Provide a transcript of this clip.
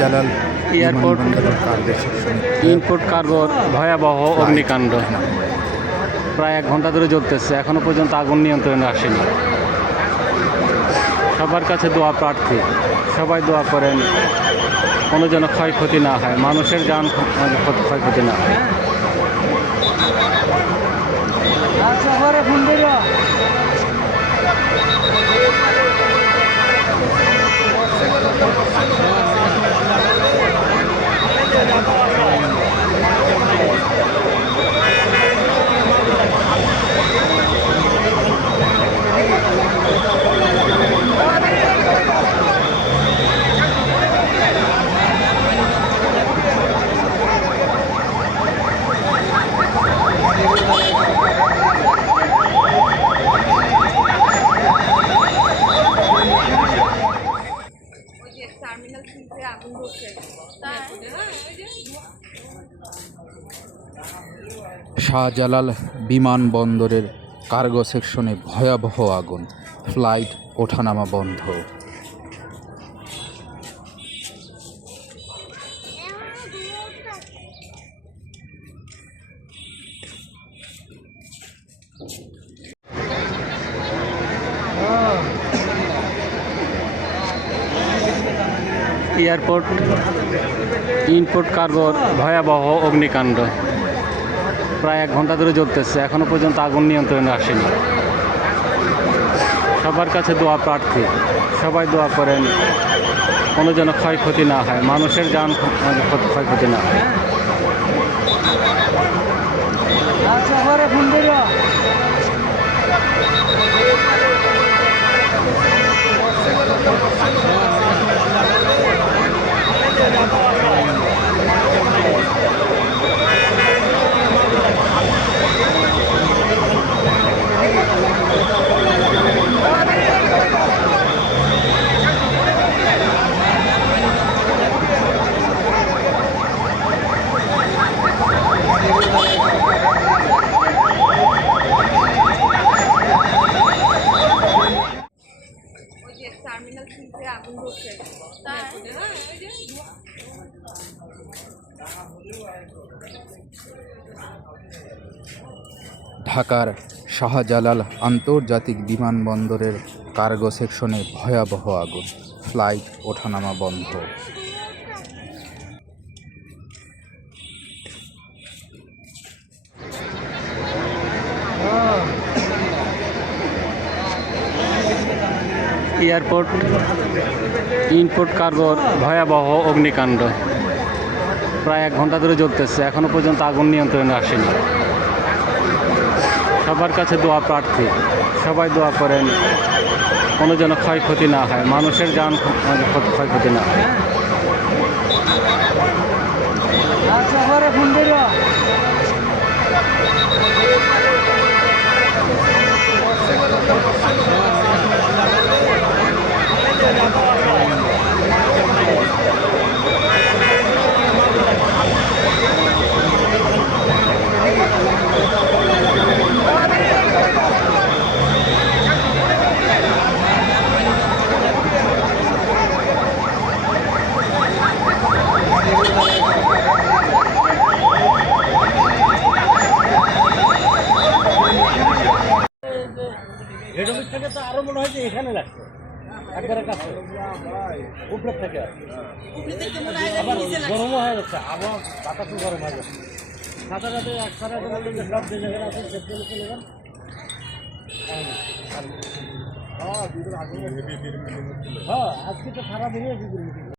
Shahjalal airport কার্গোর ভয়াবহ অগ্নিকাণ্ড। প্রায় এক ঘণ্টা ধরে জ্বলতেছে। এখনও পর্যন্ত আগুন নিয়ন্ত্রণে আসেনি। সবার কাছে দোয়া প্রার্থী। সবাই দোয়া করেন কোনো যেন ক্ষয়ক্ষতি না হয়। মানুষের যান ক্ষয়ক্ষতি না হয়। আগুন ধরছে। শাহজালাল বিমানবন্দরের কার্গো সেকশনে ভয়াবহ আগুন। ফ্লাইট ওঠানামা বন্ধ। এয়ারপোর্ট ইনপোর্ট কার্গোর, ভয়াবহ অগ্নিকাণ্ড। প্রায় এক ঘণ্টা ধরে জ্বলতেছে। এখনও পর্যন্ত আগুন নিয়ন্ত্রণে আসেনি। সবার কাছে দোয়া প্রার্থী। সবাই দোয়া করেন, কোনো যেন ক্ষয়ক্ষতি না হয়। মানুষের যান ক্ষয়ক্ষতি না হয় ওই যে টার্মিনাল থ্রিতে আগুন ধরছে এয়ারপোর্টে হ্যাঁ ওই যে ঢাকার শাহজালাল আন্তর্জাতিক বিমানবন্দরের কার্গো সেকশনে ভয়াবহ আগুন, ফ্লাইট ওঠানামা বন্ধ। এয়ারপোর্ট ইনপোর্ট কার্গোর ভয়াবহ অগ্নিকাণ্ড। প্রায় এক ঘণ্টা ধরে জ্বলতেছে। এখনও পর্যন্ত আগুন নিয়ন্ত্রণে আসেনি। সবার কাছে দোয়া প্রার্থী। সবাই দোয়া করেন কোনো যেন ক্ষয়ক্ষতি না হয়। মানুষের যান ক্ষয়ক্ষতি না হয়। হেড অফিস থেকে তো আরও মনে হয় যে এখানে লাগছে। একবারে কাছে। থেকে। আবার গরমও হয়ে যাচ্ছে, আবহাওয়া বাতাসও গরম হয়ে যাচ্ছে। সাথে সাথে এক যে সব যে জায়গায় আছেন সেফ করে চলে যান। হ্যাঁ আজকে তো সারা দিনে